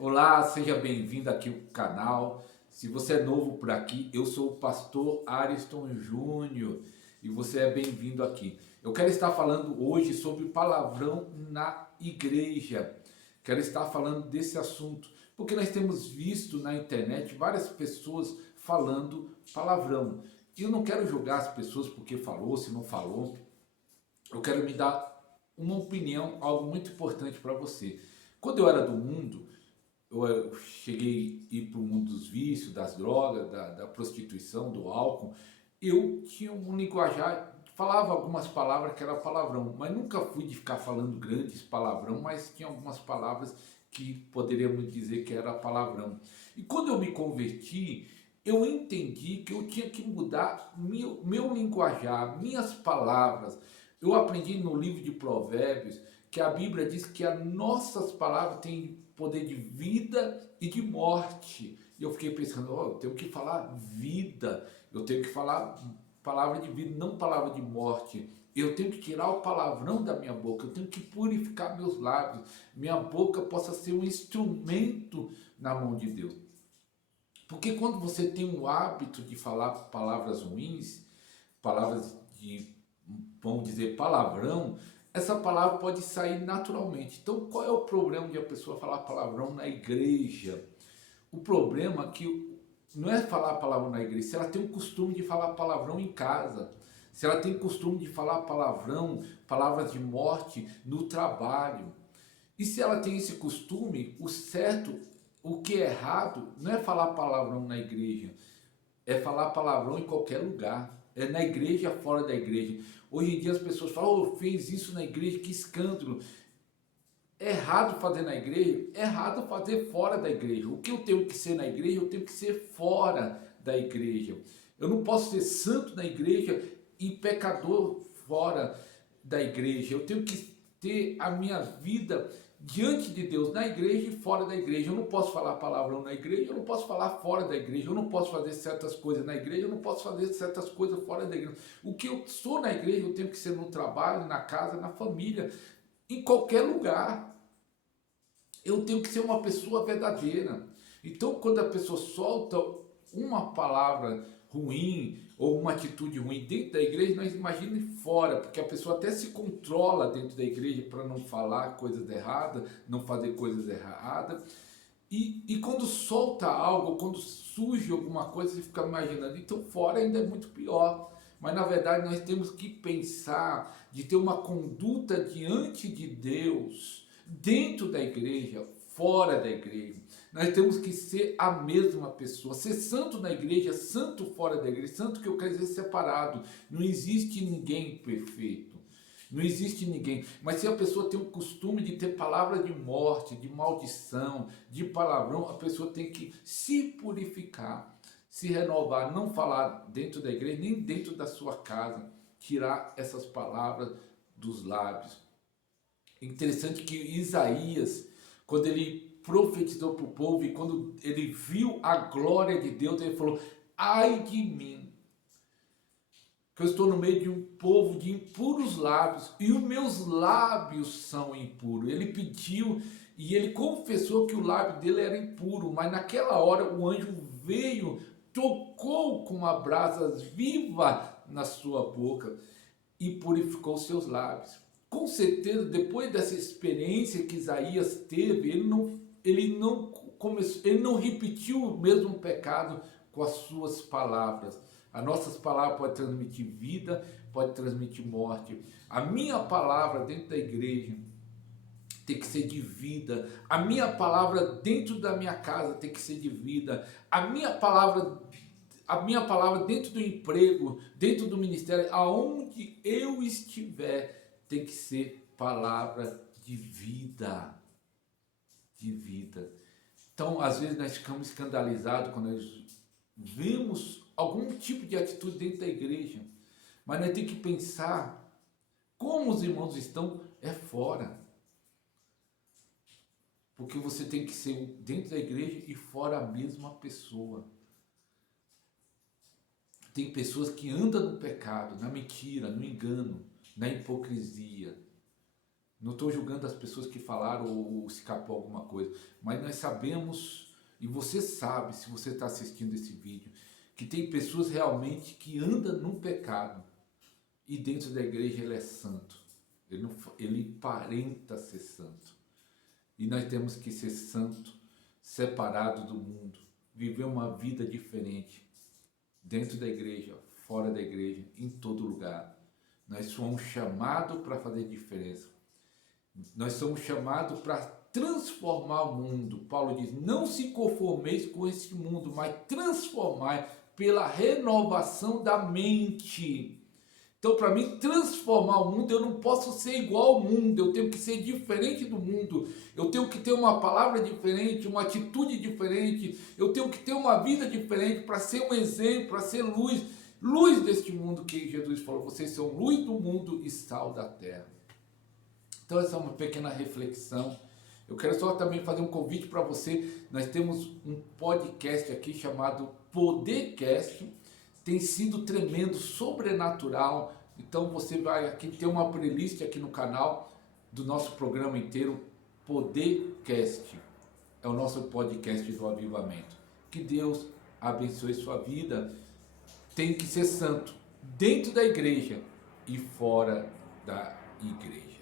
Olá, seja bem-vindo aqui ao canal. Se você é novo por aqui, eu sou o pastor Ariston Júnior e você é bem-vindo aqui. Eu quero estar falando hoje sobre palavrão na igreja. Quero estar falando desse assunto, porque nós temos visto na internet várias pessoas falando palavrão. E eu não quero julgar as pessoas porque falou, se não falou. Eu quero me dar uma opinião, algo muito importante para você. Quando eu era do mundo, eu cheguei a ir para o mundo dos vícios, das drogas, da prostituição, do álcool. Eu tinha um linguajar, falava algumas palavras que era palavrão, mas nunca fui de ficar falando grandes palavrão, mas tinha algumas palavras que poderíamos dizer que era palavrão. E quando eu me converti, eu entendi que eu tinha que mudar meu linguajar, minhas palavras. Eu aprendi no livro de Provérbios que a Bíblia diz que as nossas palavras têm poder de vida e de morte. E eu fiquei pensando, oh, eu tenho que falar vida, eu tenho que falar palavra de vida, não palavra de morte. Eu tenho que tirar o palavrão da minha boca, eu tenho que purificar meus lábios. Minha boca possa ser um instrumento na mão de Deus. Porque quando você tem o hábito de falar palavras ruins, palavras de, vamos dizer, palavrão, essa palavra pode sair naturalmente. Então, qual é o problema de a pessoa falar palavrão na igreja? O problema é que não é falar palavrão na igreja, se ela tem o costume de falar palavrão em casa, se ela tem o costume de falar palavrão, palavras de morte no trabalho. E se ela tem esse costume, o certo, o que é errado, não é falar palavrão na igreja, é falar palavrão em qualquer lugar. É na igreja, fora da igreja. Hoje em dia as pessoas falam, oh, fez isso na igreja, que escândalo. É errado fazer na igreja, é errado fazer fora da igreja. O que eu tenho que ser na igreja, eu tenho que ser fora da igreja. Eu não posso ser santo na igreja e pecador fora da igreja. Eu tenho que ter a minha vida diante de Deus, na igreja e fora da igreja. Eu não posso falar palavrão na igreja, eu não posso falar fora da igreja, eu não posso fazer certas coisas na igreja, eu não posso fazer certas coisas fora da igreja. O que eu sou na igreja, eu tenho que ser no trabalho, na casa, na família, em qualquer lugar. Eu tenho que ser uma pessoa verdadeira. Então, quando a pessoa solta uma palavra ruim ou uma atitude ruim dentro da igreja, nós imaginemos fora, porque a pessoa até se controla dentro da igreja para não falar coisas erradas, não fazer coisas erradas. E quando solta algo, quando surge alguma coisa, você fica imaginando. Então, fora ainda é muito pior. Mas na verdade nós temos que pensar de ter uma conduta diante de Deus, dentro da igreja, fora da igreja. Nós temos que ser a mesma pessoa, ser santo na igreja, santo fora da igreja, santo que eu quero dizer separado. Não existe ninguém perfeito. Não existe ninguém. Mas se a pessoa tem o costume de ter palavra de morte, de maldição, de palavrão, a pessoa tem que se purificar, se renovar, não falar dentro da igreja, nem dentro da sua casa, tirar essas palavras dos lábios. É interessante que Isaías, quando ele profetizou para o povo e quando ele viu a glória de Deus, ele falou: ai de mim, que eu estou no meio de um povo de impuros lábios, e os meus lábios são impuros. Ele pediu e ele confessou que o lábio dele era impuro, mas naquela hora o anjo veio, tocou com uma brasa viva na sua boca e purificou seus lábios. Com certeza, depois dessa experiência que Isaías teve, ele não repetiu o mesmo pecado com as suas palavras. As nossas palavras podem transmitir vida, pode transmitir morte. A minha palavra dentro da igreja tem que ser de vida. A minha palavra dentro da minha casa tem que ser de vida. A minha palavra dentro do emprego, dentro do ministério, aonde eu estiver, tem que ser palavra de vida, de vida. Então, às vezes nós ficamos escandalizados quando nós vemos algum tipo de atitude dentro da igreja, mas nós temos que pensar como os irmãos estão fora, porque você tem que ser dentro da igreja e fora a mesma pessoa. Tem pessoas que andam no pecado, na mentira, no engano, na hipocrisia. Não estou julgando as pessoas que falaram ou escapou alguma coisa, mas nós sabemos, e você sabe, se você está assistindo esse vídeo, que tem pessoas realmente que andam no pecado e dentro da igreja ele é santo. Ele aparenta ser santo. E nós temos que ser santo, separado do mundo, viver uma vida diferente, dentro da igreja, fora da igreja, em todo lugar. Nós somos chamados para fazer diferença. Nós somos chamados para transformar o mundo. Paulo diz, não se conformeis com esse mundo, mas transformai pela renovação da mente. Então, para mim, transformar o mundo, eu não posso ser igual ao mundo, eu tenho que ser diferente do mundo, eu tenho que ter uma palavra diferente, uma atitude diferente, eu tenho que ter uma vida diferente para ser um exemplo, para ser luz, luz deste mundo que Jesus falou, vocês são luz do mundo e sal da terra. Então, essa é uma pequena reflexão. Eu quero só também fazer um convite para você, nós temos um podcast aqui chamado Podercast, tem sido tremendo, sobrenatural. Então você vai aqui ter uma playlist aqui no canal do nosso programa inteiro, Podercast. É o nosso podcast do avivamento. Que Deus abençoe sua vida. Tem que ser santo dentro da igreja e fora da igreja.